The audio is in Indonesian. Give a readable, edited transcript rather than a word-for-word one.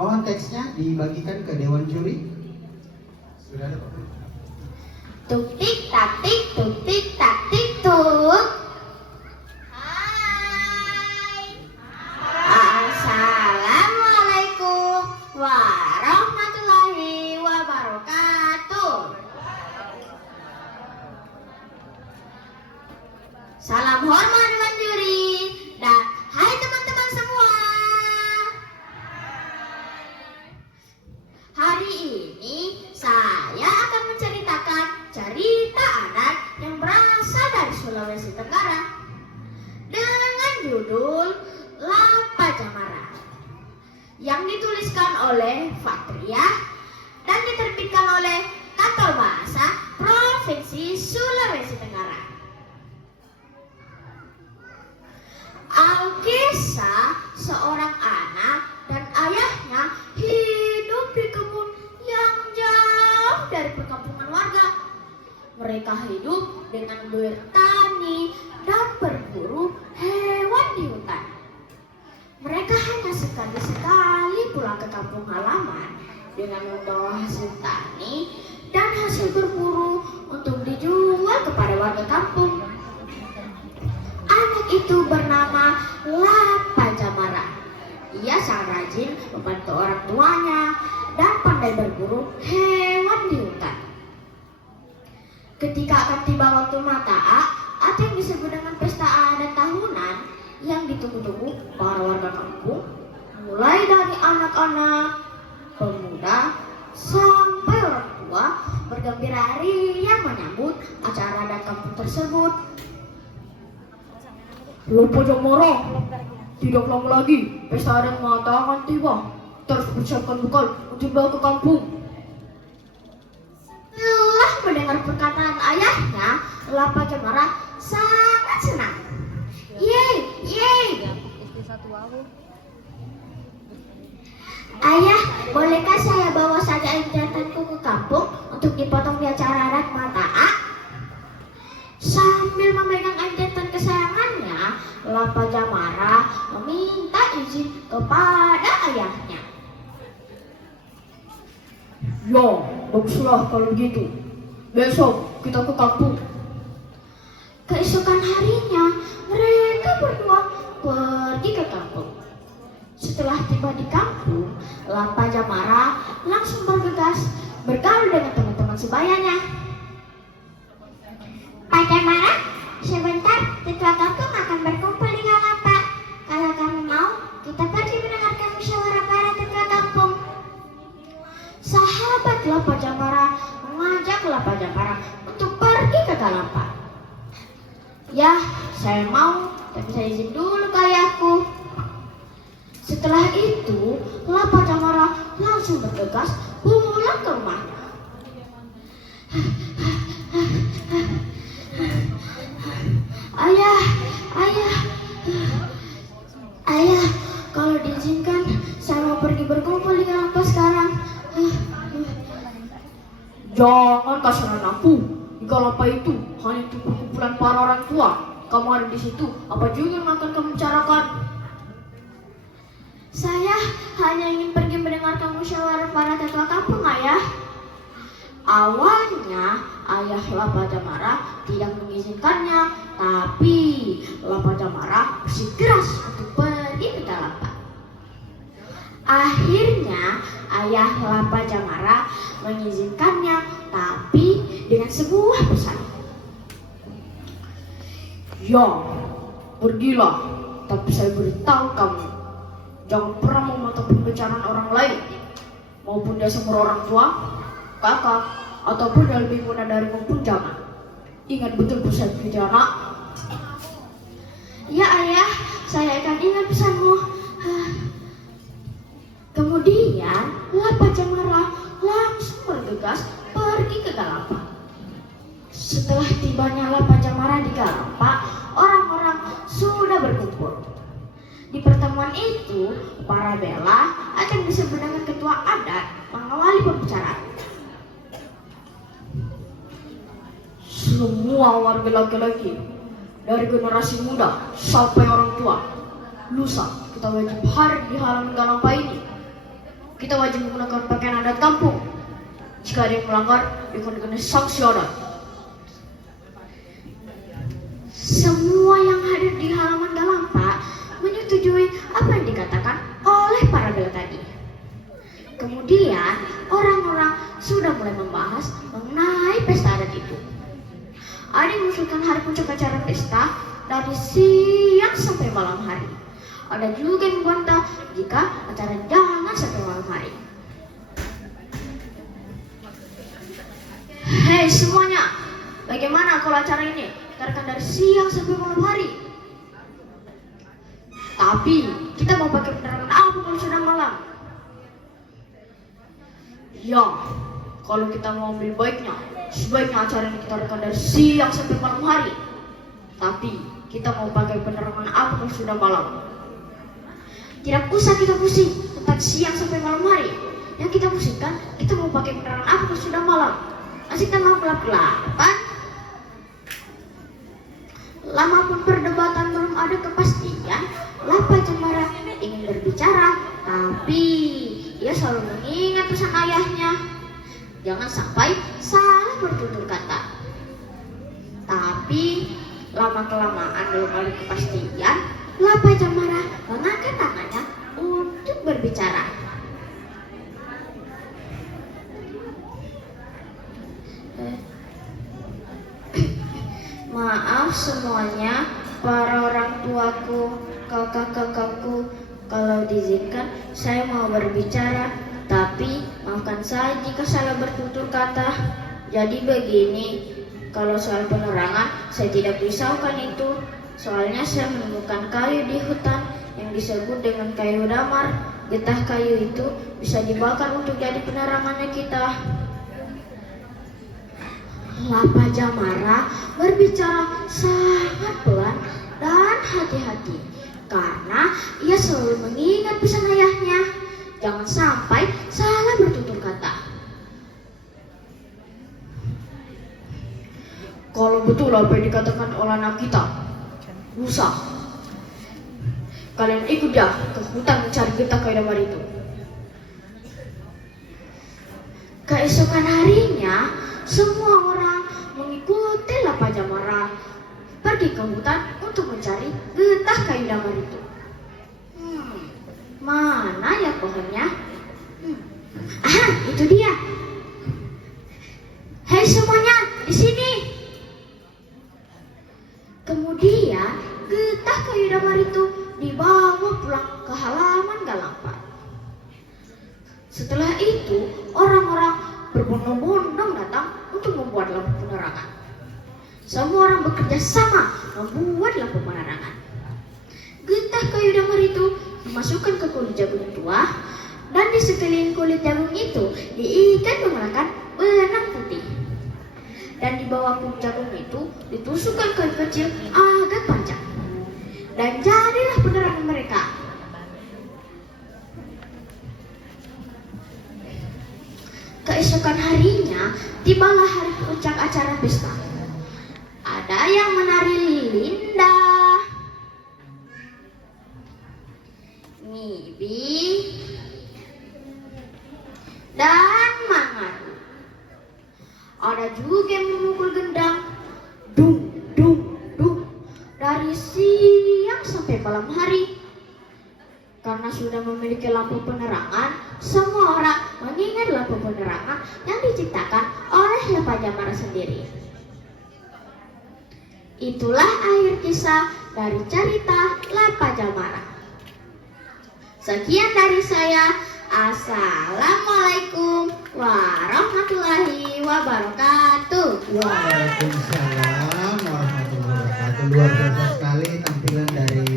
Mohon teksnya dibagikan ke Dewan Juri. Sudah ada Pak. Tuk tik tak tik tuk tik tak tik tuk. Assalamualaikum warahmatullahi wabarakatuh. Salam hormat Dewan Juri dan hai teman-teman semua. Hari ini saya akan menceritakan cerita adat yang berasal dari Sulawesi Tenggara dengan judul Lapa Jamara yang dituliskan oleh Fatria dan diterbitkan oleh Kantor Bahasa Provinsi Sulawesi Tenggara. Alkisah seorang anak dan ayahnya hidup di kebun yang jauh dari perkampungan warga. Mereka hidup dengan bertani dan berburu hewan di hutan. Mereka hanya sekali-sekali pulang ke kampung halaman dengan membawa hasil tani dan hasil berburu untuk dijual kepada warga kampung. Anak itu bernama Lapa Jamara. Ia sangat rajin membantu orang tuanya dan pandai berburu hewan di hutan. Ketika akan tiba waktu Mata'a atau yang disebut dengan pesta adat tahunan yang ditunggu-tunggu para warga kampung, mulai dari anak-anak, pemuda, sampai orang tua bergembira ria menyambut acara adat kampung tersebut. Lapa Jamara, tidak lama lagi pesta adat Mata'a akan tiba. Terus persiapkan bekal untuk dibawa ke kampung. Setelah mendengar perkataan ayahnya, Lapa Jamara sangat senang. Yeay, yeay. Ayah, bolehkah saya bawa saja incatanku ke kampung untuk dipotong di acara adat Mata'a? Sambil memegang jantan kesayangannya, Lapa Jamara meminta izin kepada ayahnya. Ya, baguslah kalau gitu. Besok kita ke kampung. Keesokan harinya, mereka berdua pergi ke kampung. Setelah tiba di kampung, Lapa Jamara langsung bergegas bergaul dengan teman-teman sebayanya. Pak Jamara, sebentar ketua kampung akan berkumpul di Lapa. Kalau kamu mau, kita pergi mendengarkan musyawarah para ketua kampung. Sahabat Lapa Jamara mengajak Lapa Jamara untuk pergi ke Galapa. Ya, saya mau, tapi saya izin dulu ke ayahku. Setelah itu, Lapa Jamara langsung bergegas pulang ke rumahnya. Ayah, kalau diizinkan, saya mau pergi berkumpul di Galapa sekarang. Jangan kasihan aku. Di Galapa itu hanya untuk perkumpulan para orang tua. Kamu ada di situ, apa juga yang akan kamu bicarakan? Saya hanya ingin pergi mendengarkan musyawarah para ketua kampung, ayah. Awalnya, ayah Lapa Jamara tidak mengizinkannya, tapi Lapa Jamara bersikeras untuk pergi ke Galapa. Akhirnya, ayah Lapa Jamara mengizinkannya, tapi dengan sebuah pesan. Ya, pergilah. Tapi saya beritahu kamu, jangan pernah memotong pembicaraan orang lain, maupun dia semua orang tua, kakak, ataupun yang lebih muda darimu pun jangan. Ingat betul pesan anak. Ya ayah, saya akan ingat pesanmu. Kemudian Lapa Jamara langsung bergegas pergi ke Galapa. Setelah tibanya Lapa Jamara di Galapa, orang-orang sudah berkumpul. Di pertemuan itu, para bela akan disebut dengan ketua adat mengawali pembicaraan. Semua warga laki-laki, dari generasi muda sampai orang tua, lusa kita wajib hadir di halaman Galapa ini. kita wajib menggunakan pakaian adat kampung. Jika ada yang melanggar, dikenakan sanksi adat. Semua yang hadir di halaman Galampa menyetujui apa yang dikatakan oleh para bela tadi. Kemudian orang-orang sudah mulai membahas mengenai pesta adat itu. Ada yang mengusulkan hari puncak acara pesta dari siang sampai malam hari. Ada juga yang membantah jika acara jangan sampai malam hari. Hei semuanya, bagaimana kalau acara ini ditaruhkan dari siang sampai malam hari? Tapi kita mau pakai penerangan apa kalau sudah malam? Ya, kalau kita mau ambil baiknya, sebaiknya acara ini kita lakukan dari siang sampai malam hari. Tapi kita mau pakai penerangan apa kalau sudah malam? Tidak usah kita pusing tentang siang sampai malam hari. Yang kita pusingkan, kita mau pakai penerangan apa kalau sudah malam? Masih kita mau gelap-gelapan? Lama pun perdebatan belum ada kepastian. Lapa Cemara ingin berbicara, tapi ia selalu mengingat pesan ayahnya. Jangan sampai salah bertutur kata. Tapi lama-kelamaan belum ada kepastian, Lapa Cemara mengangkat tangannya untuk berbicara. Maaf semuanya, para orang tuaku, kakak-kakakku, kalau diizinkan saya mau berbicara, tapi maafkan saya jika salah bertutur kata. Jadi begini, kalau soal penerangan saya tidak risaukan itu, soalnya saya menemukan kayu di hutan yang disebut dengan kayu damar. Getah kayu itu bisa dibakar untuk jadi penerangannya kita. Lapa Jamara berbicara sangat pelan dan hati-hati karena ia selalu mengingat pesan ayahnya. Jangan sampai salah bertutur kata. Kalau betul apa yang dikatakan oleh anak kita, rusak. Kalian ikut dah ke hutan mencari getah kayu damar itu. Keesokan harinya, semua orang mengikuti Lapa Jamara pergi ke hutan untuk mencari getah kayu damar itu. Mana ya pohonnya? Ah, itu dia. Hei semuanya, di sini. Kemudian getah kayu damar itu dibawa pulang ke halaman Galampa. Setelah itu, orang-orang berbondong-bondong datang untuk membuat lampu penerangan. Semua orang bekerja sama membuat lampu penerangan. Getah kayu damar itu dimasukkan ke kulit jagung tua, dan di sekeliling kulit jagung itu diikat menggunakan benang putih. Dan di bawah kulit jagung itu ditusukkan kayu kecil agak panjang. Dan jadilah penerangan mereka. Keesokan harinya, tibalah hari puncak acara pesta. Ada yang menari Linda, Ngibi, dan Mangadu. Ada juga yang memukul gendang, dung, dung, dung, dari siang sampai malam hari. Karena sudah memiliki lampu penerangan, semua orang mengingat lampu penerangan yang diciptakan oleh Lapa Jamara sendiri. Itulah akhir kisah dari cerita Lapa Jamara. Sekian dari saya. Assalamualaikum warahmatullahi wabarakatuh. Waalaikumsalam warahmatullahi wabarakatuh. Luar biasa